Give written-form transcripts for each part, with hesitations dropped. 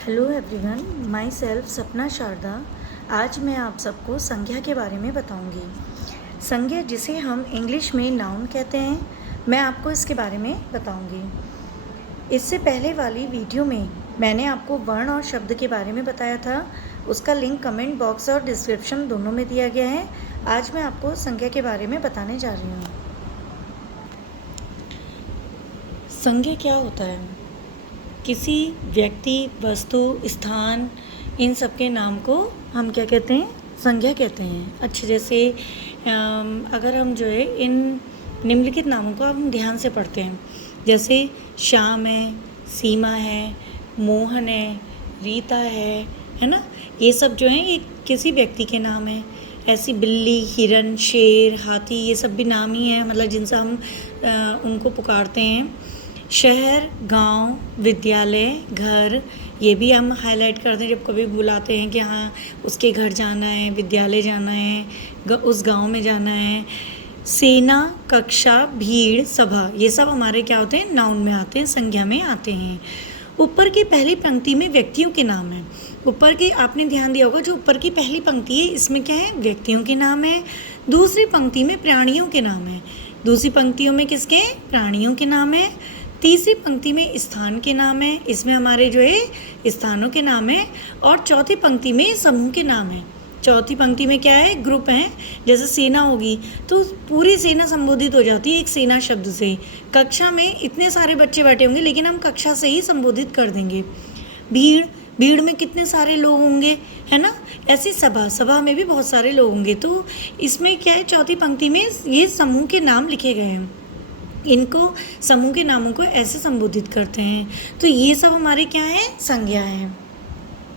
Hello everyone, my self सपना शारदा। आज मैं आप सबको संज्ञा के बारे में बताऊंगी। संज्ञा, जिसे हम इंग्लिश में नाउन कहते हैं, मैं आपको इसके बारे में बताऊंगी। इससे पहले वाली वीडियो में मैंने आपको वर्ण और शब्द के बारे में बताया था। उसका लिंक कमेंट बॉक्स और डिस्क्रिप्शन दोनों में दिया गया है। आज मैं आपको संज्ञा के बारे में बताने जा रही हूँ। संज्ञा क्या होता है? किसी व्यक्ति, वस्तु, स्थान, इन सब के नाम को हम क्या कहते हैं? संज्ञा कहते हैं। अच्छे, जैसे अगर हम जो है इन निम्नलिखित नामों को हम ध्यान से पढ़ते हैं, जैसे श्याम है, सीमा है, मोहन है, रीता है ना। ये सब जो हैं ये किसी व्यक्ति के नाम हैं। ऐसी बिल्ली, हिरन, शेर, हाथी, ये सब भी नाम ही है, मतलब जिनसे हम उनको पुकारते हैं। शहर, गांव, विद्यालय, घर, ये भी हम हाईलाइट करते हैं जब कभी बुलाते हैं कि हाँ उसके घर जाना है, विद्यालय जाना है, उस गांव में जाना है। सेना, कक्षा, भीड़, सभा, ये सब हमारे क्या होते हैं? नाउन में आते हैं, संज्ञा में आते हैं। ऊपर की पहली पंक्ति में व्यक्तियों के नाम हैं। ऊपर की आपने ध्यान दिया होगा, जो ऊपर की पहली पंक्ति है इसमें क्या है? व्यक्तियों के नाम है। दूसरी पंक्ति में प्राणियों के नाम है। दूसरी पंक्तियों में किसके? प्राणियों के नाम है। तीसरी पंक्ति में स्थान के नाम है, इसमें हमारे जो है स्थानों के नाम है। और चौथी पंक्ति में समूह के नाम है। चौथी पंक्ति में क्या है? ग्रुप हैं। जैसे सेना होगी तो पूरी सेना संबोधित हो जाती है एक सेना शब्द से। कक्षा में इतने सारे बच्चे बैठे होंगे लेकिन हम कक्षा से ही संबोधित कर देंगे। भीड़, भीड़ में कितने सारे लोग होंगे, है ना। ऐसी सभा, सभा में भी बहुत सारे लोग होंगे। तो इसमें क्या है? चौथी पंक्ति में ये समूह के नाम लिखे गए हैं। इनको, समूह के नामों को ऐसे संबोधित करते हैं। तो ये सब हमारे क्या है? संज्ञा हैं।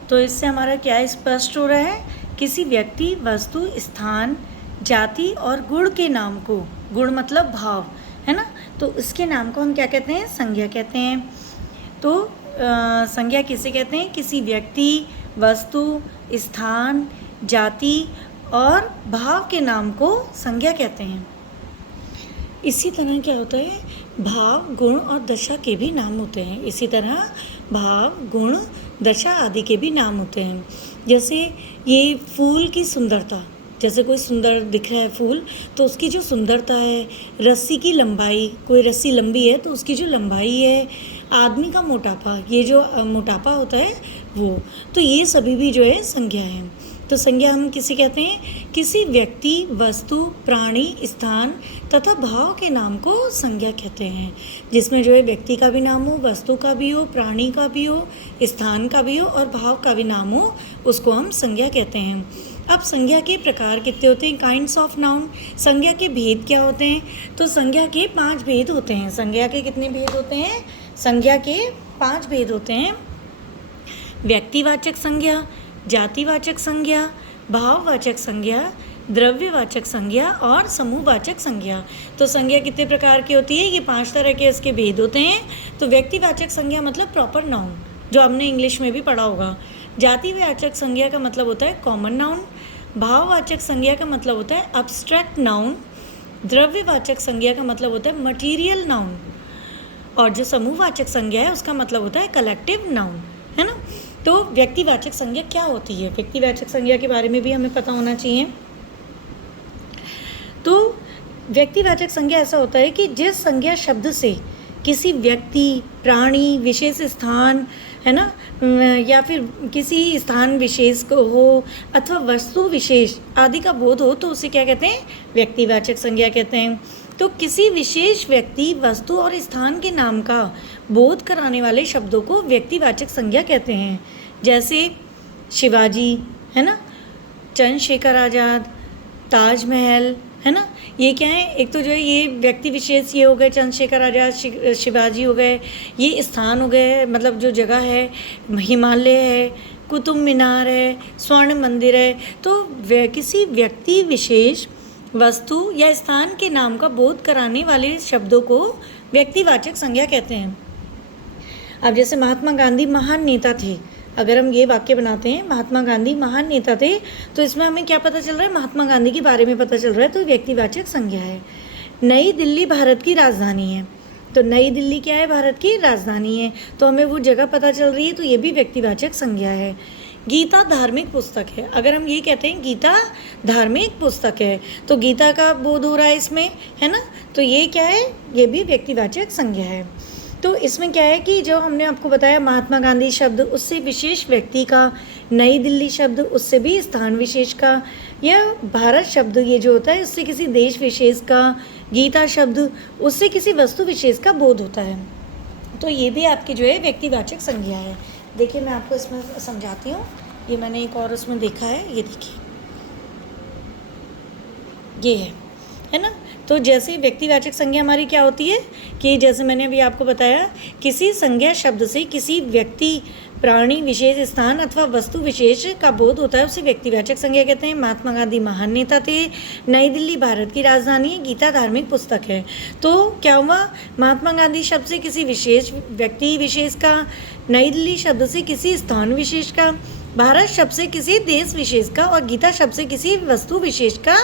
तो इससे हमारा क्या स्पष्ट हो रहा है? किसी व्यक्ति, वस्तु, स्थान, जाति और गुण के नाम को, गुण मतलब भाव, है ना, तो इसके नाम को हम क्या कहते हैं? संज्ञा कहते हैं। तो संज्ञा किसे कहते हैं? किसी व्यक्ति, वस्तु, स्थान, जाति और भाव के नाम को संज्ञा कहते हैं। इसी तरह क्या होता है? भाव, गुण और दशा के भी नाम होते हैं। इसी तरह भाव, गुण, दशा आदि के भी नाम होते हैं। जैसे ये फूल की सुंदरता, जैसे कोई सुंदर दिख रहा है फूल, तो उसकी जो सुंदरता है। रस्सी की लंबाई, कोई रस्सी लंबी है तो उसकी जो लंबाई है। आदमी का मोटापा, ये जो मोटापा होता है वो, तो ये सभी भी जो है संज्ञा है। तो संज्ञा हम किसे कहते हैं? किसी व्यक्ति, वस्तु, प्राणी, स्थान तथा भाव के नाम को संज्ञा कहते हैं। जिसमें जो है व्यक्ति का भी नाम हो, वस्तु का भी हो, प्राणी का भी हो, स्थान का भी हो और भाव का भी नाम हो, उसको हम संज्ञा कहते हैं। अब संज्ञा के प्रकार कितने होते हैं? Kinds of noun. संज्ञा के भेद क्या होते हैं? तो संज्ञा के 5 भेद होते हैं। संज्ञा के कितने भेद होते हैं? संज्ञा के 5 भेद होते हैं। व्यक्तिवाचक संज्ञा, जातिवाचक संज्ञा, भाववाचक संज्ञा, द्रव्यवाचक संज्ञा और समूहवाचक संज्ञा। तो संज्ञा कितने प्रकार की होती है? ये 5 तरह के इसके भेद होते हैं। तो व्यक्तिवाचक संज्ञा मतलब प्रॉपर नाउन, जो हमने इंग्लिश में भी पढ़ा होगा। जातिवाचक संज्ञा का मतलब होता है कॉमन नाउन। भाववाचक संज्ञा का मतलब होता है अब्स्ट्रैक्ट नाउन। द्रव्यवाचक संज्ञा का मतलब होता है मटीरियल नाउन। और जो समूहवाचक संज्ञा है उसका मतलब होता है कलेक्टिव नाउन, है ना। तो व्यक्तिवाचक संज्ञा क्या होती है? व्यक्तिवाचक संज्ञा के बारे में भी हमें पता होना चाहिए। तो व्यक्तिवाचक संज्ञा ऐसा होता है कि जिस संज्ञा शब्द से किसी व्यक्ति, प्राणी, विशेष स्थान, है ना, या फिर किसी स्थान विशेष को हो अथवा वस्तु विशेष आदि का बोध हो, तो उसे क्या कहते हैं? व्यक्तिवाचक संज्ञा कहते हैं। तो किसी विशेष व्यक्ति, वस्तु और स्थान के नाम का बोध कराने वाले शब्दों को व्यक्तिवाचक संज्ञा कहते हैं। जैसे शिवाजी, है ना, चंद्रशेखर आज़ाद, ताजमहल, है ना। ये क्या है? एक तो जो है ये व्यक्ति विशेष ये हो गए, चंद्रशेखर आज़ाद, शिवाजी हो गए, ये स्थान हो गए, मतलब जो जगह है। हिमालय है, कुतुब मीनार है, स्वर्ण मंदिर है। तो किसी व्यक्ति विशेष, वस्तु या स्थान के नाम का बोध कराने वाले शब्दों को व्यक्तिवाचक संज्ञा कहते हैं। अब जैसे महात्मा गांधी महान नेता थे, अगर हम ये वाक्य बनाते हैं महात्मा गांधी महान नेता थे, तो इसमें हमें क्या पता चल रहा है? महात्मा गांधी के बारे में पता चल रहा है, तो व्यक्तिवाचक संज्ञा है। नई दिल्ली भारत की राजधानी है, तो नई दिल्ली क्या है? भारत की राजधानी है, तो हमें वो जगह पता चल रही है, तो ये भी व्यक्तिवाचक संज्ञा है। गीता धार्मिक पुस्तक है। अगर हम ये कहते हैं गीता धार्मिक पुस्तक है, तो गीता का बोध हो रहा है इसमें, है ना? तो ये क्या है? ये भी व्यक्तिवाचक संज्ञा है। तो इसमें क्या है कि जो हमने आपको बताया महात्मा गांधी शब्द उससे विशेष व्यक्ति का, नई दिल्ली शब्द उससे भी स्थान विशेष का, या भारत शब्द ये जो होता है उससे किसी देश विशेष का, गीता शब्द उससे किसी वस्तु विशेष का बोध होता है। तो ये भी आपकी जो है व्यक्तिवाचक संज्ञा है। देखिए मैं आपको इसमें समझाती हूँ। ये मैंने एक और उसमें देखा है, ये देखिए, ये है ना? तो जैसे व्यक्तिवाचक संज्ञा हमारी क्या होती है कि जैसे मैंने अभी आपको बताया, किसी संज्ञा शब्द से किसी व्यक्ति, प्राणी, विशेष स्थान अथवा वस्तु विशेष का बोध होता है, उसे व्यक्तिवाचक संज्ञा कहते हैं। महात्मा गांधी महान नेता थे, नई दिल्ली भारत की राजधानी है, गीता धार्मिक पुस्तक है। तो क्या हुआ? महात्मा गांधी शब्द से किसी विशेष व्यक्ति विशेष का, नई दिल्ली शब्द से किसी स्थान विशेष का, भारत शब्द से किसी देश विशेष का, और गीता शब्द से किसी वस्तु विशेष का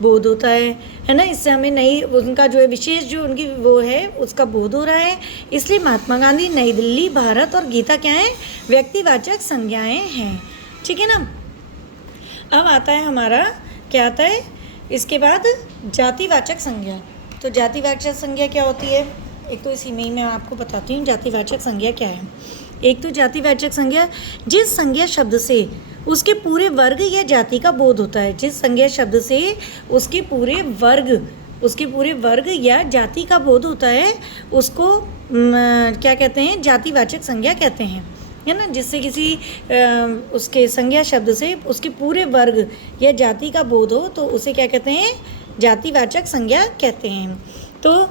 बोध होता है ना? इससे हमें नई, उनका जो है विशेष जो उनकी वो है उसका बोध हो रहा है। इसलिए महात्मा गांधी, नई दिल्ली, भारत और गीता क्या है? व्यक्तिवाचक संज्ञाएं हैं। ठीक है ना? अब आता है हमारा, क्या आता है इसके बाद? जातिवाचक संज्ञा। तो जातिवाचक संज्ञा क्या होती है? एक तो इसी में ही मैं आपको बताती हूँ जातिवाचक संज्ञा क्या है। एक तो जातिवाचक संज्ञा, जिस संज्ञा शब्द से उसके पूरे वर्ग या जाति का बोध होता है, जिस संज्ञा शब्द से उसके पूरे वर्ग या जाति का बोध होता है, उसको क्या कहते हैं? जातिवाचक संज्ञा कहते हैं, है ना? जिससे किसी उसके संज्ञा शब्द से उसके पूरे वर्ग या जाति का बोध हो, तो उसे क्या कहते हैं? जातिवाचक संज्ञा कहते हैं। तो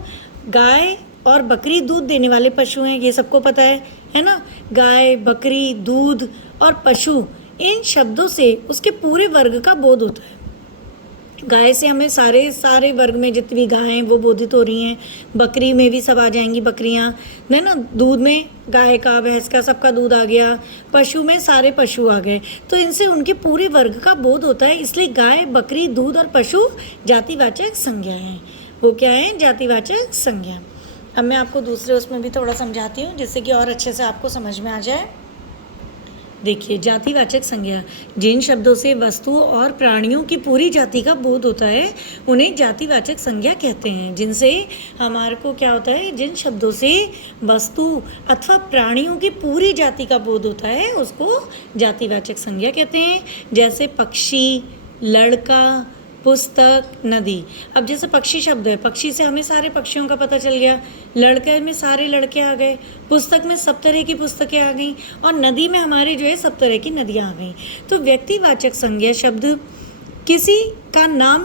गाय और बकरी दूध देने वाले पशु हैं, ये सबको पता है ना? गाय, बकरी, दूध और पशु, इन शब्दों से उसके पूरे वर्ग का बोध होता है। गाय से हमें सारे वर्ग में जितनी भी गायें वो बोधित हो रही हैं, बकरी में भी सब आ जाएंगी बकरियां, है ना? दूध में गाय का, भैंस का, सबका दूध आ गया, पशु में सारे पशु आ गए, तो इनसे उनके पूरे वर्ग का बोध होता है। इसलिए गाय, बकरी, दूध और पशु जातिवाचक संज्ञा हैं। वो क्या है? जातिवाचक संज्ञा। अब मैं आपको दूसरे उसमें भी थोड़ा समझाती हूँ जिससे कि और अच्छे से आपको समझ में आ जाए। देखिए, जातिवाचक संज्ञा, जिन शब्दों से वस्तु और प्राणियों की पूरी जाति का बोध होता है उन्हें जातिवाचक संज्ञा कहते हैं। जिनसे हमारे को क्या होता है? जिन शब्दों से वस्तु अथवा प्राणियों की पूरी जाति का बोध होता है उसको जातिवाचक संज्ञा कहते हैं। जैसे पक्षी, लड़का, पुस्तक, नदी। अब जैसे पक्षी शब्द है, पक्षी से हमें सारे पक्षियों का पता चल गया, लड़के में सारे लड़के आ गए, पुस्तक में सब तरह की पुस्तकें आ गई, और नदी में हमारे जो है सब तरह की नदियाँ आ गई। तो व्यक्तिवाचक संज्ञा शब्द किसी का नाम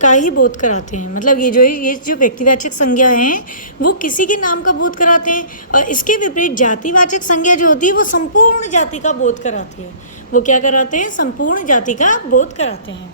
का ही बोध कराते हैं। मतलब ये जो व्यक्तिवाचक संज्ञा हैं वो किसी के नाम का बोध कराते हैं, और इसके विपरीत जातिवाचक संज्ञा जो होती है वो संपूर्ण जाति का बोध कराती है। वो क्या कराते हैं? संपूर्ण जाति का बोध कराते हैं।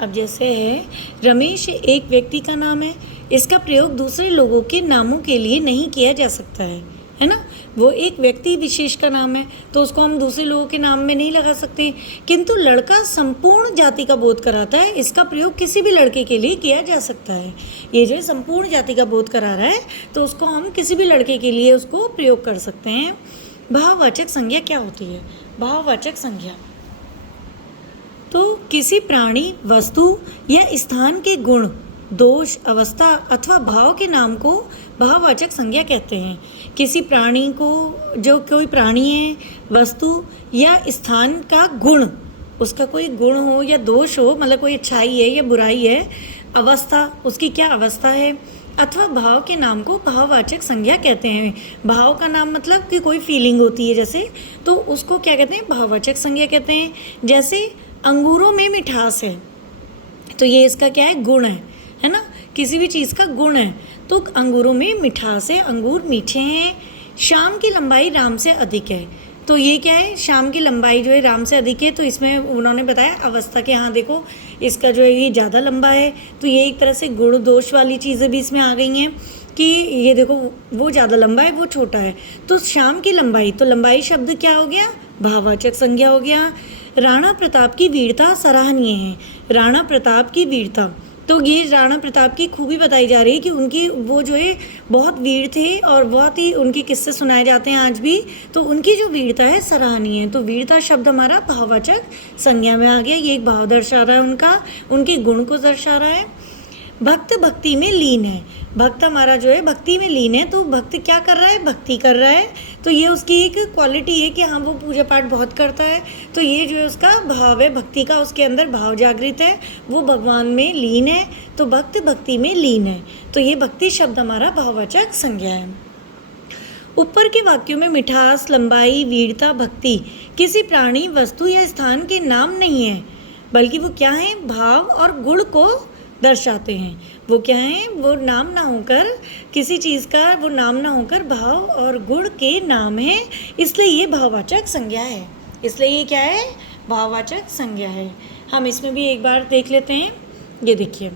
अब जैसे है, रमेश एक व्यक्ति का नाम है, इसका प्रयोग दूसरे लोगों के नामों के लिए नहीं किया जा सकता है ना? वो एक व्यक्ति विशेष का नाम है, तो उसको हम दूसरे लोगों के नाम में नहीं लगा सकते। किंतु लड़का संपूर्ण जाति का बोध कराता है, इसका प्रयोग किसी भी लड़के के लिए किया जा सकता है। ये जो संपूर्ण जाति का बोध करा रहा है, तो उसको हम किसी भी लड़के के लिए उसको प्रयोग कर सकते हैं। भाववाचक संज्ञा क्या होती है? भाववाचक संज्ञा तो किसी प्राणी, वस्तु या स्थान के गुण, दोष, अवस्था अथवा भाव के नाम को भाववाचक संज्ञा कहते हैं। किसी प्राणी को, जो कोई प्राणी है, वस्तु या स्थान का गुण, उसका कोई गुण हो या दोष हो, मतलब कोई अच्छाई है या बुराई है, अवस्था, उसकी क्या अवस्था है, अथवा भाव के नाम को भाववाचक संज्ञा कहते हैं। भाव का नाम मतलब कि कोई फीलिंग होती है जैसे, तो उसको क्या कहते हैं? भाववाचक संज्ञा कहते हैं। जैसे अंगूरों में मिठास है, तो ये इसका क्या है? गुण है ना? किसी भी चीज़ का गुण है, तो अंगूरों में मिठास है, अंगूर मीठे हैं। शाम की लंबाई राम से अधिक है, तो ये क्या है? शाम की लंबाई जो है राम से अधिक है, तो इसमें उन्होंने बताया अवस्था के, हाँ देखो इसका जो है ये ज़्यादा लंबा है, तो ये एक तरह से गुण दोष वाली चीज़ें भी इसमें आ गई हैं कि ये देखो वो ज़्यादा लंबा है, वो छोटा है। तो शाम की लंबाई, तो लंबाई शब्द क्या हो गया? भाववाचक संज्ञा हो गया। राणा प्रताप की वीरता सराहनीय है। राणा प्रताप की वीरता, तो ये राणा प्रताप की खूबी बताई जा रही है कि उनकी वो जो है बहुत वीर थे और बहुत ही उनके किस्से सुनाए जाते हैं आज भी। तो उनकी जो वीरता है सराहनीय है। तो वीरता शब्द हमारा भाववाचक संज्ञा में आ गया। ये एक भाव दर्शा रहा है उनका, उनके गुण को दर्शा रहा है। भक्त भक्ति में लीन है। भक्त हमारा जो है भक्ति में लीन है। तो भक्त क्या कर रहा है? भक्ति कर रहा है। तो ये उसकी एक क्वालिटी है कि हाँ वो पूजा पाठ बहुत करता है। तो ये जो है उसका भाव है भक्ति का, उसके अंदर भाव जागृत है, वो भगवान में लीन है। तो भक्त भक्ति में लीन है। तो ये भक्ति शब्द हमारा भाववाचक संज्ञा है। ऊपर के वाक्यों में मिठास, लंबाई, वीरता, भक्ति किसी प्राणी, वस्तु या स्थान के नाम नहीं है, बल्कि वो क्या है? भाव और गुण को दर्शाते हैं। वो क्या है? वो नाम ना होकर, किसी चीज़ का वो नाम ना होकर भाव और गुण के नाम है, इसलिए ये भाववाचक संज्ञा है। इसलिए ये क्या है? भाववाचक संज्ञा है। हम इसमें भी एक बार देख लेते हैं। ये देखिए,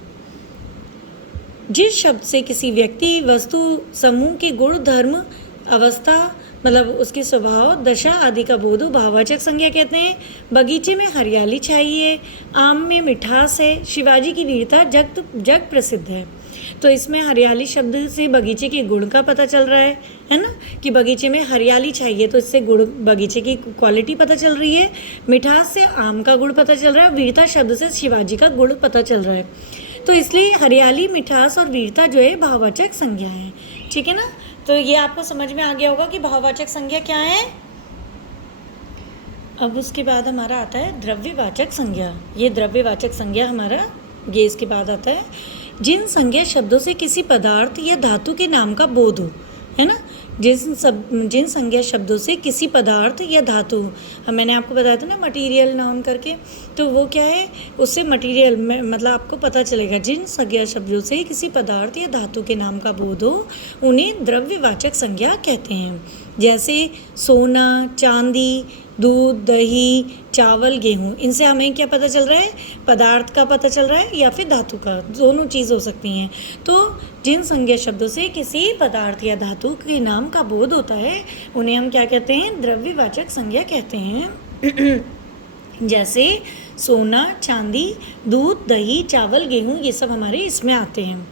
जिस शब्द से किसी व्यक्ति, वस्तु, समूह के गुण, धर्म, अवस्था मतलब उसके स्वभाव, दशा आदि का बोध भाववाचक संज्ञा कहते हैं। बगीचे में हरियाली छाई है, आम में मिठास है, शिवाजी की वीरता जग प्रसिद्ध है। तो इसमें हरियाली शब्द से बगीचे के गुण का पता चल रहा है ना, कि बगीचे में हरियाली छाई है, तो इससे गुण, बगीचे की क्वालिटी पता चल रही है। मिठास से आम का गुण पता चल रहा है। वीरता शब्द से शिवाजी का गुण पता चल रहा है। तो इसलिए हरियाली, मिठास और वीरता जो है भाववाचक संज्ञा है। ठीक है ना। तो ये आपको समझ में आ गया होगा कि भाववाचक संज्ञा क्या है। अब उसके बाद हमारा आता है द्रव्यवाचक संज्ञा। ये द्रव्यवाचक संज्ञा हमारा, ये इसके बाद आता है जिन संज्ञा शब्दों से किसी पदार्थ या धातु के नाम का बोध हो, है ना। जिन संज्ञा शब्दों से किसी पदार्थ या धातु, मैंने आपको बताया था ना मटीरियल नाउन करके, तो वो क्या है? उससे मटीरियल में मतलब आपको पता चलेगा। जिन संज्ञा शब्दों से किसी पदार्थ या धातु के नाम का बोध हो, उन्हें द्रव्यवाचक संज्ञा कहते हैं। जैसे सोना, चांदी, दूध, दही, चावल, गेहूँ, इनसे हमें क्या पता चल रहा है? पदार्थ का पता चल रहा है या फिर धातु का, दोनों चीज़ हो सकती हैं। तो जिन संज्ञा शब्दों से किसी पदार्थ या धातु के नाम का बोध होता है, उन्हें हम क्या कहते हैं? द्रव्यवाचक संज्ञा कहते हैं। जैसे सोना, चांदी, दूध, दही, चावल, गेहूँ, ये सब हमारे इसमें आते हैं।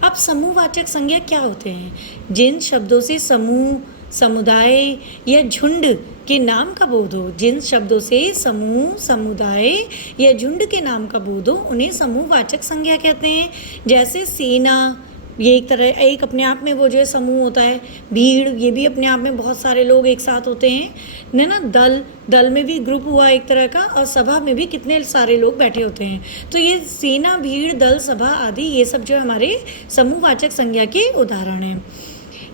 अब समूहवाचक संज्ञा क्या होते हैं? जिन शब्दों से समूह, समुदाय या झुंड के नाम का बोध हो। जिन शब्दों से समूह, समुदाय या झुंड के नाम का बोध हो, उन्हें समूहवाचक संज्ञा कहते हैं। जैसे सेना, ये एक अपने आप में वो जो है समूह होता है। भीड़, ये भी अपने आप में बहुत सारे लोग एक साथ होते हैं ना। दल में भी ग्रुप हुआ एक तरह का, और सभा में भी कितने सारे लोग बैठे होते हैं। तो ये सेना, भीड़, दल, सभा आदि ये सब जो हमारे समूहवाचक संज्ञा के उदाहरण हैं।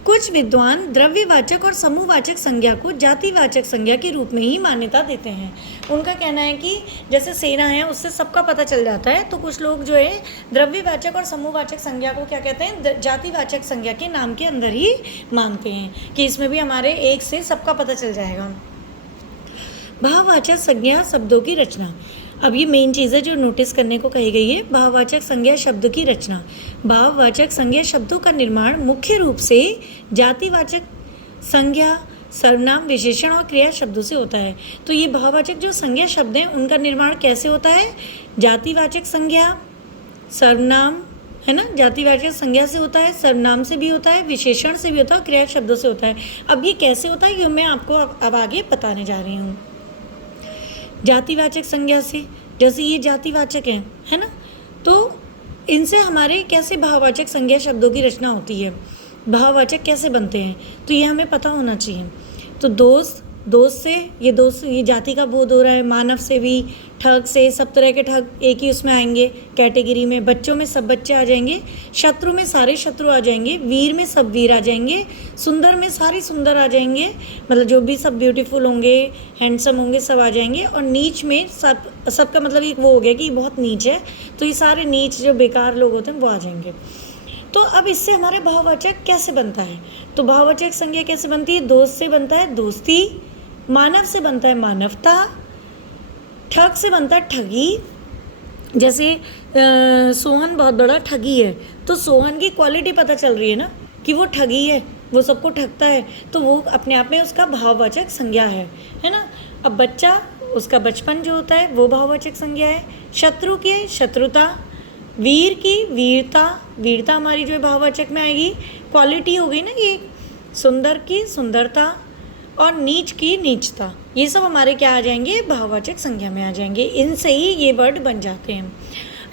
कुछ विद्वान द्रव्यवाचक और समूहवाचक संज्ञा को जातिवाचक संज्ञा के रूप में ही मान्यता देते हैं। उनका कहना है कि जैसे सेना है, उससे सबका पता चल जाता है, तो कुछ लोग जो है द्रव्यवाचक और समूहवाचक संज्ञा को क्या कहते हैं? जातिवाचक संज्ञा के नाम के अंदर ही मानते हैं कि इसमें भी हमारे एक से सबका पता चल जाएगा। भाववाचक संज्ञा शब्दों की रचना। अब ये मेन चीज़ है जो नोटिस करने को कही गई है। भाववाचक संज्ञा शब्द की रचना। भाववाचक संज्ञा शब्दों का निर्माण मुख्य रूप से जातिवाचक संज्ञा, सर्वनाम, विशेषण और क्रिया शब्दों से होता है। तो ये भाववाचक जो संज्ञा शब्द हैं, उनका निर्माण कैसे होता है? जातिवाचक संज्ञा, सर्वनाम, है ना, जातिवाचक संज्ञा से होता है, सर्वनाम से भी होता है, विशेषण से भी होता है, क्रिया शब्दों से होता है। अब ये कैसे होता है, ये मैं आपको अब आगे बताने जा रही हूँ। जातिवाचक संज्ञा से, जैसे ये जातिवाचक है ना, तो इनसे हमारे कैसे भाववाचक संज्ञा शब्दों की रचना होती है, भाववाचक कैसे बनते हैं, तो ये हमें पता होना चाहिए। तो दोस्त से ये जाति का बोध हो रहा है। मानव से भी, ठग से, सब तरह के ठग एक ही उसमें आएंगे कैटेगरी में। बच्चों में सब बच्चे आ जाएंगे, शत्रु में सारे शत्रु आ जाएंगे, वीर में सब वीर आ जाएंगे, सुंदर में सारे सुंदर आ जाएंगे, मतलब जो भी सब ब्यूटीफुल होंगे, हैंडसम होंगे, सब आ जाएंगे। और नीच में सबका मतलब एक वो हो गया कि बहुत नीच है, तो ये सारे नीच जो बेकार लोग होते हैं वो आ जाएंगे। तो अब इससे हमारे भाववाचक कैसे बनता है? तो भाववाचक संज्ञा कैसे बनती है? दोस्त से बनता है दोस्ती, मानव से बनता है मानवता, ठग से बनता है ठगी। जैसे सोहन बहुत बड़ा ठगी है, तो सोहन की क्वालिटी पता चल रही है ना कि वो ठगी है, वो सबको ठगता है, तो वो अपने आप में उसका भाववाचक संज्ञा है ना। अब बच्चा, उसका बचपन जो होता है वो भाववाचक संज्ञा है। शत्रु की शत्रुता, वीर की वीरता, वीरता हमारी जो है भाववाचक में आएगी। क्वालिटी हो गई ना ये, सुंदर की सुंदरता, और नीच की नीचता, ये सब हमारे क्या आ जाएंगे, भाववाचक संज्ञा में आ जाएंगे। इनसे ही ये वर्ड बन जाते हैं।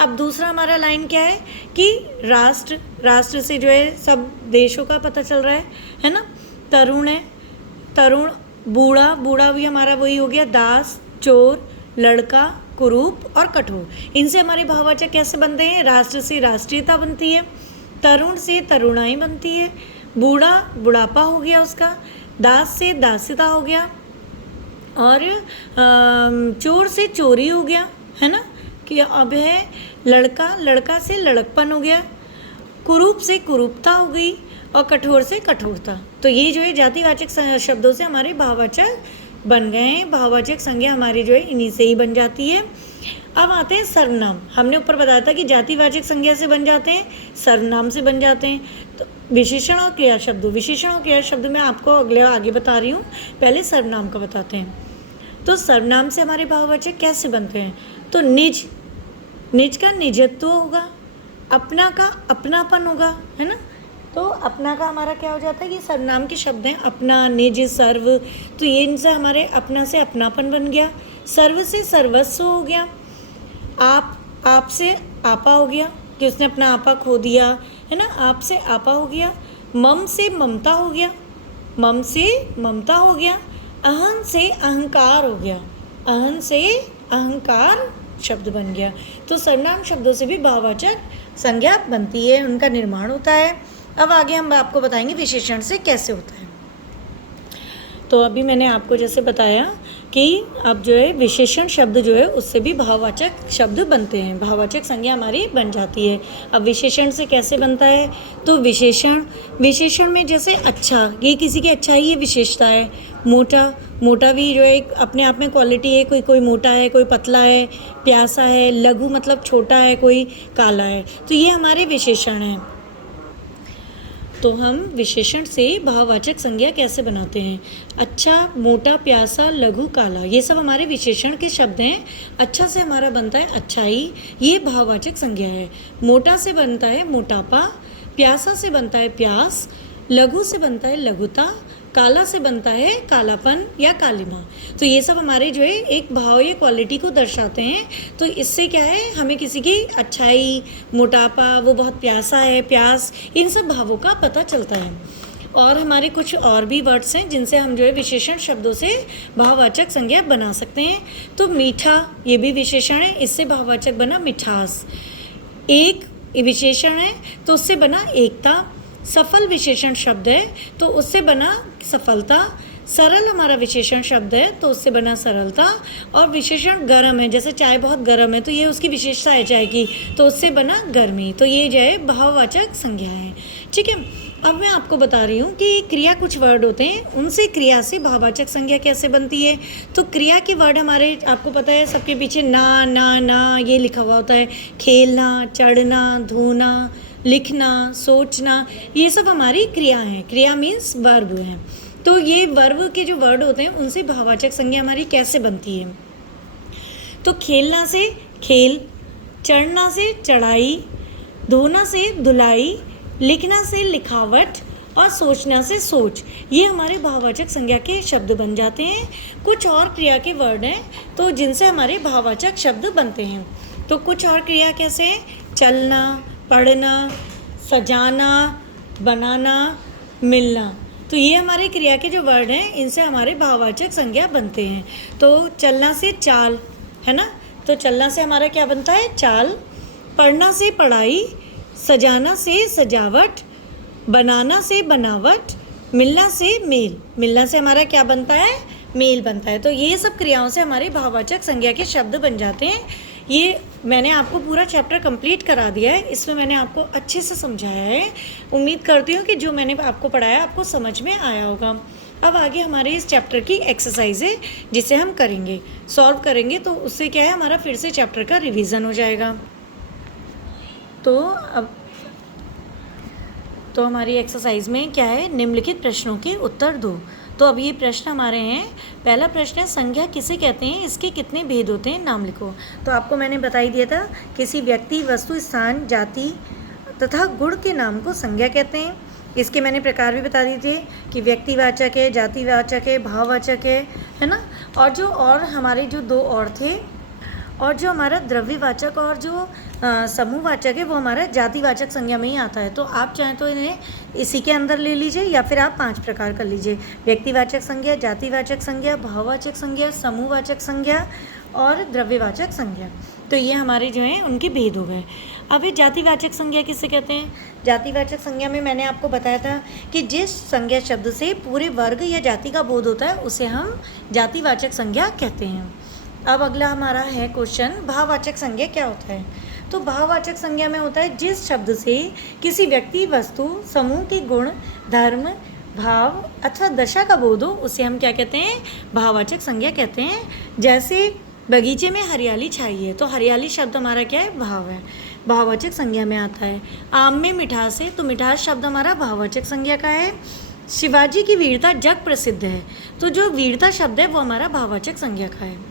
अब दूसरा हमारा लाइन क्या है कि राष्ट्र, राष्ट्र से जो है सब देशों का पता चल रहा है ना। तरुण है, तरुण, बूढ़ा, बूढ़ा भी हमारा वही हो गया। दास, चोर, लड़का, कुरूप और कठोर, इनसे हमारे भाववाचक कैसे बनते हैं, राष्ट्र से राष्ट्रीयता बनती है, तरुण से तरुणाई बनती है, बूढ़ा बुढ़ापा हो गया उसका, दास से दास्यता हो गया, और चोर से चोरी हो गया, है ना। कि अब है लड़का, लड़का से लड़कपन हो गया, कुरूप से कुरूपता हो गई, और कठोर से कठोरता। तो ये जो है जातिवाचक शब्दों से हमारे भाववाचक बन गए हैं। भाववाचक संज्ञा हमारी जो है इन्हीं से ही बन जाती है। अब आते हैं सर्वनाम। हमने ऊपर बताया था कि जातिवाचक संज्ञा से बन जाते हैं, सर्वनाम से बन जाते हैं। तो विशेषण और क्रिया शब्द, विशेषण और क्रिया शब्द मैं आपको आगे बता रही हूँ, पहले सर्वनाम का बताते हैं। तो सर्वनाम से हमारे भाववाचक कैसे बनते हैं, तो निज, निज का निजत्व होगा, अपना का अपनापन होगा, है ना। तो अपना का हमारा क्या हो जाता है, ये सर्वनाम के शब्द हैं, अपना, निज, सर्व। तो ये इनसे हमारे अपना से अपनापन बन गया, सर्व से सर्वस्व हो गया, आप से आपा हो गया कि उसने अपना आपा खो दिया, है ना। आप से आपा हो गया, मम से ममता हो गया, मम से ममता हो गया, अहं से अहंकार हो गया, अहं से अहंकार शब्द बन गया। तो सर्वनाम शब्दों से भी भाववाचक संज्ञा बनती है, उनका निर्माण होता है। अब आगे हम आपको बताएंगे विशेषण से कैसे होता है। तो अभी मैंने आपको जैसे बताया कि अब जो है विशेषण शब्द जो है उससे भी भाववाचक शब्द बनते हैं, भाववाचक संज्ञा हमारी बन जाती है। अब विशेषण से कैसे बनता है, तो विशेषण, विशेषण में जैसे अच्छा, ये किसी की अच्छाई ये विशेषता है। मोटा, मोटा भी जो है एक अपने आप में क्वालिटी है, कोई मोटा है, कोई पतला है, प्यासा है। लघु मतलब छोटा है, कोई काला है। तो ये हमारे विशेषण हैं। तो हम विशेषण से भाववाचक संज्ञा कैसे बनाते हैं, अच्छा, मोटा, प्यासा, लघु, काला, ये सब हमारे विशेषण के शब्द हैं। अच्छा से हमारा बनता है अच्छाई, ये भाववाचक संज्ञा है। मोटा से बनता है मोटापा, प्यासा से बनता है प्यास, लघु से बनता है लघुता, काला से बनता है कालापन या कालिमा। तो ये सब हमारे जो है एक भाव या क्वालिटी को दर्शाते हैं। तो इससे क्या है, हमें किसी की अच्छाई, मोटापा, वो बहुत प्यासा है, प्यास, इन सब भावों का पता चलता है। और हमारे कुछ और भी वर्ड्स हैं जिनसे हम जो है विशेषण शब्दों से भाववाचक संज्ञा बना सकते हैं। तो मीठा, ये भी विशेषण है, इससे भाववाचक बना मिठास। एक विशेषण है तो उससे बना एकता। सफल विशेषण शब्द है तो उससे बना सफलता। सरल हमारा विशेषण शब्द है तो उससे बना सरलता। और विशेषण गर्म है, जैसे चाय बहुत गर्म है तो ये उसकी विशेषता है चाय की, तो उससे बना गर्मी। तो ये जो है भाववाचक संज्ञा है। ठीक है, अब मैं आपको बता रही हूँ कि क्रिया कुछ वर्ड होते हैं, उनसे क्रिया से भाववाचक संज्ञा कैसे बनती है। तो क्रिया के वर्ड हमारे, आपको पता है सबके पीछे ना ना ना ये लिखा हुआ होता है। खेलना, चढ़ना, धोना, लिखना, सोचना, ये सब हमारी क्रिया हैं। क्रिया मीन्स वर्ब हैं। तो ये वर्ब के जो वर्ड होते हैं उनसे भाववाचक संज्ञा हमारी कैसे बनती है। तो खेलना से खेल, चढ़ना से चढ़ाई, धोना से धुलाई, लिखना से लिखावट, और सोचना से सोच, ये हमारे भाववाचक संज्ञा के शब्द बन जाते हैं। कुछ और क्रिया के वर्ड हैं तो जिनसे हमारे भाववाचक शब्द बनते हैं। तो कुछ और क्रिया कैसे हैं, चलना, पढ़ना, सजाना, बनाना, मिलना। तो ये हमारे क्रिया के जो वर्ड हैं इनसे हमारे भाववाचक संज्ञा बनते हैं। तो चलना से चाल, है ना। तो चलना से हमारा क्या बनता है, चाल। पढ़ना से पढ़ाई, सजाना से सजावट, बनाना से बनावट, मिलना से मेल। मिलना से हमारा क्या बनता है, मेल बनता है। तो ये सब क्रियाओं से हमारे भाववाचक संज्ञा के शब्द बन जाते हैं। ये मैंने आपको पूरा चैप्टर कंप्लीट करा दिया है, इसमें मैंने आपको अच्छे से समझाया है। उम्मीद करती हूँ कि जो मैंने आपको पढ़ाया आपको समझ में आया होगा। अब आगे हमारे इस चैप्टर की एक्सरसाइज है जिसे हम करेंगे, सॉल्व करेंगे। तो उससे क्या है, हमारा फिर से चैप्टर का रिवीजन हो जाएगा। तो हमारी एक्सरसाइज में क्या है, निम्नलिखित प्रश्नों के उत्तर दो। तो अब ये प्रश्न हमारे हैं। पहला प्रश्न है, संज्ञा किसे कहते हैं, इसके कितने भेद होते हैं, नाम लिखो। तो आपको मैंने बता ही दिया था, किसी व्यक्ति, वस्तु, स्थान, जाति तथा गुण के नाम को संज्ञा कहते हैं। इसके मैंने प्रकार भी बता दिए थे कि व्यक्तिवाचक है, जातिवाचक है, भाववाचक है ना। और हमारे जो दो और थे, और जो हमारा द्रव्यवाचक और जो समूहवाचक है वो हमारा जातिवाचक संज्ञा में ही आता है। तो आप चाहें तो इन्हें इसी के अंदर ले लीजिए, या फिर आप 5 प्रकार कर लीजिए, व्यक्तिवाचक संज्ञा, जातिवाचक संज्ञा, भाववाचक संज्ञा, समूहवाचक संज्ञा और द्रव्यवाचक संज्ञा। तो ये हमारे जो हैं उनके भेद हो गए। अब ये जातिवाचक संज्ञा किसे कहते हैं? जातिवाचक संज्ञा में मैंने आपको बताया था कि जिस संज्ञा शब्द से पूरे वर्ग या जाति का बोध होता है उसे हम जातिवाचक संज्ञा कहते हैं। अब अगला हमारा है क्वेश्चन, भाववाचक संज्ञा क्या होता है? तो भाववाचक संज्ञा में होता है जिस शब्द से किसी व्यक्ति, वस्तु, समूह के गुण, धर्म, भाव अथवा दशा का बोध हो उसे हम क्या कहते हैं? भाववाचक संज्ञा कहते हैं। जैसे बगीचे में हरियाली छाई है, तो हरियाली शब्द हमारा क्या है? भाव है, भाववाचक संज्ञा में आता है। आम में मिठास है, तो मिठास शब्द हमारा भाववाचक संज्ञा का है। शिवाजी की वीरता जग प्रसिद्ध है, तो जो वीरता शब्द है वो हमारा भाववाचक संज्ञा का है।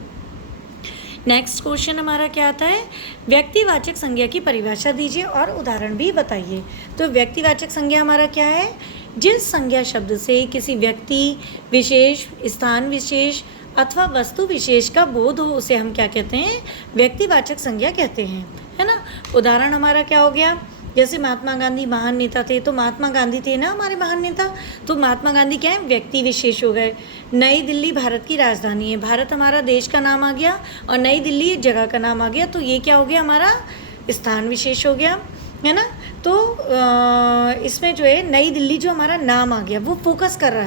नेक्स्ट क्वेश्चन हमारा क्या आता है? व्यक्तिवाचक संज्ञा की परिभाषा दीजिए और उदाहरण भी बताइए। तो व्यक्तिवाचक संज्ञा हमारा क्या है? जिस संज्ञा शब्द से किसी व्यक्ति विशेष, स्थान विशेष अथवा वस्तु विशेष का बोध हो उसे हम क्या कहते हैं? व्यक्तिवाचक संज्ञा कहते हैं, है ना। उदाहरण हमारा क्या हो गया? जैसे महात्मा गांधी महान नेता थे, तो महात्मा गांधी थे ना हमारे महान नेता, तो महात्मा गांधी क्या है? व्यक्ति विशेष हो गए। नई दिल्ली भारत की राजधानी है, भारत हमारा देश का नाम आ गया और नई दिल्ली एक जगह का नाम आ गया, तो ये क्या हो गया? हमारा स्थान विशेष हो गया, है ना। तो इसमें जो है नई दिल्ली जो हमारा नाम आ गया वो फोकस कर रहा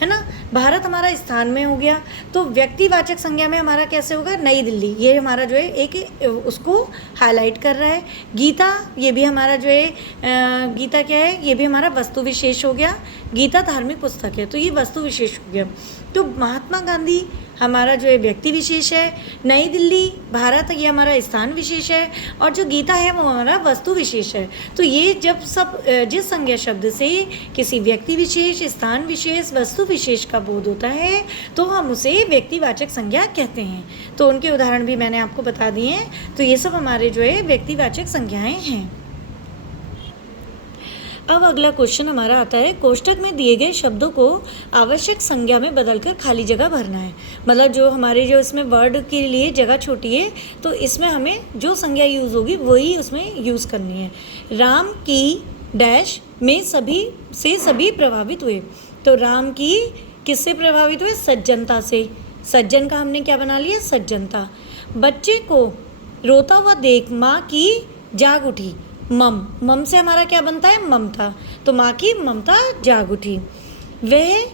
है ना। भारत हमारा स्थान में हो गया, तो व्यक्तिवाचक संज्ञा में हमारा कैसे होगा? नई दिल्ली, ये हमारा जो है एक उसको हाईलाइट कर रहा है। गीता, ये भी हमारा जो है गीता क्या है? ये भी हमारा वस्तु विशेष हो गया। गीता धार्मिक पुस्तक है, तो ये वस्तु विशेष हो गया। तो महात्मा गांधी हमारा जो है व्यक्ति विशेष है, नई दिल्ली भारत ये हमारा स्थान विशेष है, और जो गीता है वो हमारा वस्तु विशेष है। तो ये जब सब जिस संज्ञा शब्द से किसी व्यक्ति विशेष, स्थान विशेष, वस्तु विशेष का बोध होता है तो हम उसे व्यक्तिवाचक संज्ञा कहते हैं। तो उनके उदाहरण भी मैंने आपको बता दिए हैं। तो ये सब हमारे जो है व्यक्तिवाचक संज्ञाएं हैं। अब अगला क्वेश्चन हमारा आता है, कोष्ठक में दिए गए शब्दों को आवश्यक संज्ञा में बदलकर खाली जगह भरना है। मतलब जो हमारे जो इसमें वर्ड के लिए जगह छोटी है, तो इसमें हमें जो संज्ञा यूज़ होगी वही उसमें यूज़ करनी है। राम की डैश में सभी प्रभावित हुए, तो राम की किससे प्रभावित हुए? सज्जनता से। सज्जन का हमने क्या बना लिया? सज्जनता। बच्चे को रोता हुआ देख माँ की जाग उठी, मम से हमारा क्या बनता है? ममता। तो माँ की ममता जाग उठी। वह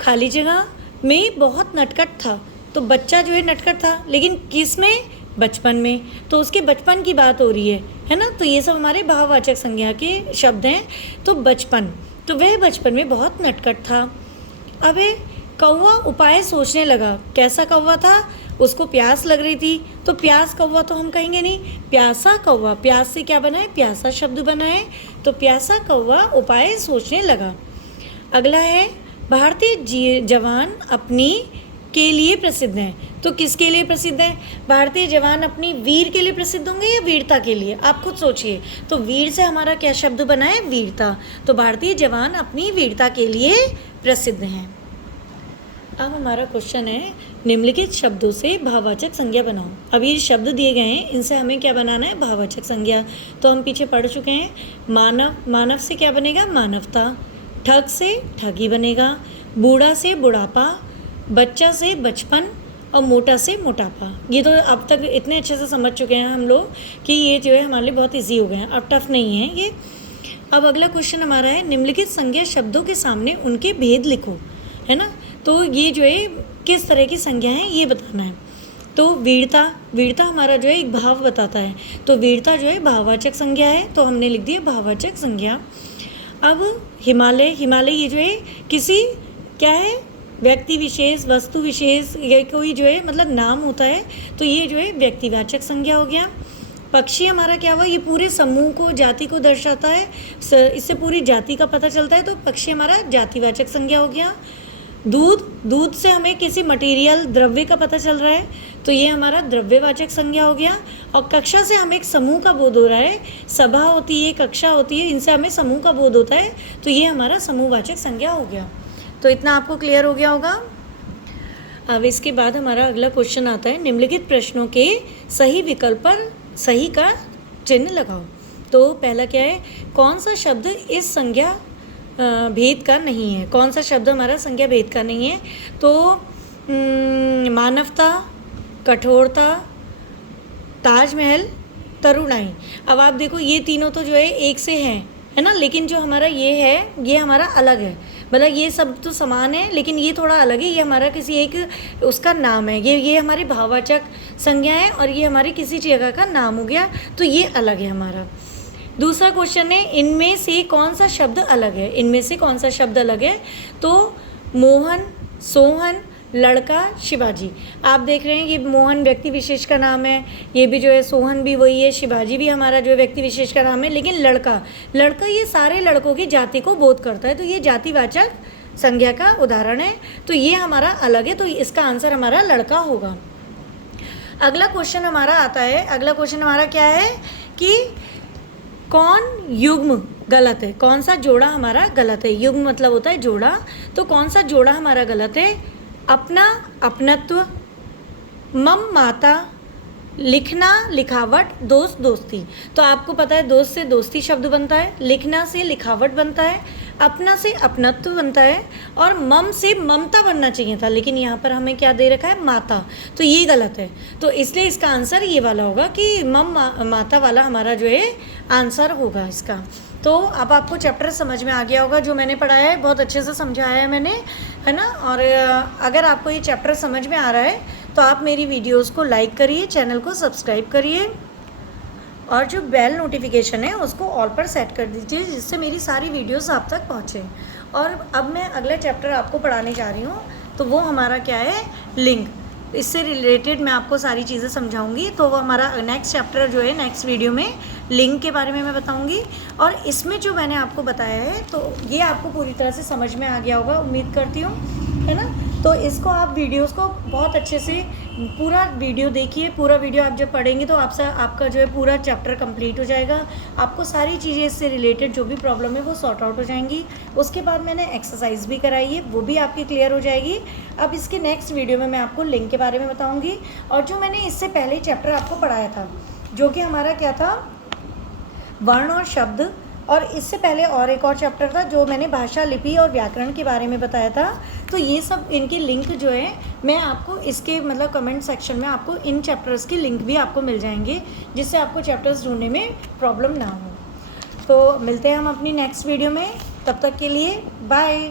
खाली जगह में बहुत नटखट था, तो बच्चा जो है नटखट था, लेकिन किस में? बचपन में, तो उसके बचपन की बात हो रही है ना। तो ये सब हमारे भाववाचक संज्ञा के शब्द हैं। तो बचपन, तो वह बचपन में बहुत नटखट था। अब कौवा उपाय सोचने लगा। कैसा कौवा था? उसको प्यास लग रही थी, तो प्यास कौवा तो हम कहेंगे नहीं, प्यासा कौवा। प्यास से क्या बना है? प्यासा शब्द बना है, तो प्यासा कौवा उपाय सोचने लगा। अगला है, भारतीय जवान अपनी के लिए प्रसिद्ध हैं। तो किसके लिए प्रसिद्ध हैं? भारतीय जवान अपनी वीर के लिए प्रसिद्ध होंगे या वीरता के लिए? आप खुद सोचिए। तो वीर से हमारा क्या शब्द बना है? वीरता। तो भारतीय जवान अपनी वीरता के लिए प्रसिद्ध हैं। अब हमारा क्वेश्चन है, निम्नलिखित शब्दों से भाववाचक संज्ञा बनाओ। अब ये शब्द दिए गए हैं, इनसे हमें क्या बनाना है? भाववाचक संज्ञा। तो हम पीछे पढ़ चुके हैं। मानव से क्या बनेगा? मानवता। ठग से ठगी बनेगा। बूढ़ा से बुढ़ापा। बच्चा से बचपन। और मोटा से मोटापा। ये तो अब तक इतने अच्छे से समझ चुके हैं हम लोग कि ये जो है हमारे लिए बहुत ईजी हो गए हैं, अब टफ नहीं है ये। अब अगला क्वेश्चन हमारा है, निम्नलिखित संज्ञा शब्दों के सामने उनके भेद लिखो, है ना। तो ये जो है किस तरह की संज्ञा है ये बताना है। तो वीरता हमारा जो है एक भाव बताता है, तो वीरता जो है भाववाचक संज्ञा है, तो हमने लिख दिया भाववाचक संज्ञा। अब हिमालय ये जो है किसी क्या है? व्यक्ति विशेष, वस्तु विशेष, या कोई जो है मतलब नाम होता है, तो ये जो है व्यक्तिवाचक संज्ञा हो गया। पक्षी हमारा क्या हुआ? ये पूरे समूह को, जाति को दर्शाता है, इससे पूरी जाति का पता चलता है, तो पक्षी हमारा जातिवाचक संज्ञा हो गया। दूध से हमें किसी मटेरियल द्रव्य का पता चल रहा है, तो ये हमारा द्रव्यवाचक संज्ञा हो गया। और कक्षा से हमें एक समूह का बोध हो रहा है, सभा होती है, कक्षा होती है, इनसे हमें समूह का बोध होता है, तो ये हमारा समूहवाचक संज्ञा हो गया। तो इतना आपको क्लियर हो गया होगा। अब इसके बाद हमारा अगला क्वेश्चन आता है, निम्नलिखित प्रश्नों के सही विकल्प पर सही का चिन्ह लगाओ। तो पहला क्या है, कौन सा शब्द इस संज्ञा भेद का नहीं है, कौन सा शब्द हमारा संज्ञा भेद का नहीं है। तो मानवता, कठोरता, ताजमहल, तरुणाई। अब आप देखो ये तीनों तो जो है एक से हैं, है ना, लेकिन जो हमारा ये है ये हमारा अलग है। मतलब ये सब तो समान है लेकिन ये थोड़ा अलग है, ये हमारा किसी एक उसका नाम है, ये हमारी भाववाचक संज्ञा है और ये हमारी किसी जगह का नाम हो गया, तो ये अलग है हमारा। दूसरा क्वेश्चन है, इनमें से कौन सा शब्द अलग है, इनमें से कौन सा शब्द अलग है। तो मोहन, सोहन, लड़का, शिवाजी। आप देख रहे हैं कि मोहन व्यक्ति विशेष का नाम है, ये भी जो है सोहन भी वही है, शिवाजी भी हमारा जो है व्यक्ति विशेष का नाम है, लेकिन लड़का ये सारे लड़कों की जाति को बोध करता है, तो ये जातिवाचक संज्ञा का उदाहरण है, तो ये हमारा अलग है, तो इसका आंसर हमारा लड़का होगा। अगला क्वेश्चन हमारा आता है, अगला क्वेश्चन हमारा क्या है कि कौन युग्म गलत है, कौन सा जोड़ा हमारा गलत है। युग्म मतलब होता है जोड़ा, तो कौन सा जोड़ा हमारा गलत है। अपना, अपनत्व, मम, माता, लिखना, लिखावट, दोस्त, दोस्ती। तो आपको पता है दोस्त से दोस्ती शब्द बनता है, लिखना से लिखावट बनता है, अपना से अपनत्व बनता है, और मम से ममता बनना चाहिए था, लेकिन यहाँ पर हमें क्या दे रखा है, माता, तो ये गलत है। तो इसलिए इसका आंसर ये वाला होगा कि मम माता वाला हमारा जो है आंसर होगा इसका। तो अब आपको चैप्टर समझ में आ गया होगा, जो मैंने पढ़ाया है बहुत अच्छे से समझाया है मैंने, है ना। और अगर आपको ये चैप्टर समझ में आ रहा है तो आप मेरी वीडियोस को लाइक करिए, चैनल को सब्सक्राइब करिए, और जो बेल नोटिफिकेशन है उसको ऑल पर सेट कर दीजिए, जिससे मेरी सारी वीडियोस आप तक पहुँचे। और अब मैं अगला चैप्टर आपको पढ़ाने जा रही हूँ, तो वो हमारा क्या है, लिंग। इससे रिलेटेड मैं आपको सारी चीज़ें समझाऊंगी। तो वो हमारा नेक्स्ट चैप्टर जो है, नेक्स्ट वीडियो में लिंग के बारे में मैं बताऊंगी। और इसमें जो मैंने आपको बताया है तो ये आपको पूरी तरह से समझ में आ गया होगा, उम्मीद करती हूँ, है ना। तो इसको आप वीडियोस को बहुत अच्छे से पूरा वीडियो देखिए। पूरा वीडियो आप जब पढ़ेंगे तो आपका जो है पूरा चैप्टर कंप्लीट हो जाएगा। आपको सारी चीज़ें इससे रिलेटेड जो भी प्रॉब्लम है वो सॉर्ट आउट हो जाएंगी। उसके बाद मैंने एक्सरसाइज भी कराई है, वो भी आपकी क्लियर हो जाएगी। अब इसके नेक्स्ट वीडियो में मैं आपको लिंग के बारे में बताऊँगी। और जो मैंने इससे पहले चैप्टर आपको पढ़ाया था, जो कि हमारा क्या था, वर्ण और शब्द, और इससे पहले और एक और चैप्टर था जो मैंने भाषा, लिपि और व्याकरण के बारे में बताया था। तो ये सब इनके लिंक जो है मैं आपको इसके मतलब कमेंट सेक्शन में आपको इन चैप्टर्स के लिंक भी आपको मिल जाएंगे, जिससे आपको चैप्टर्स ढूंढने में प्रॉब्लम ना हो। तो मिलते हैं हम अपनी नेक्स्ट वीडियो में, तब तक के लिए बाय।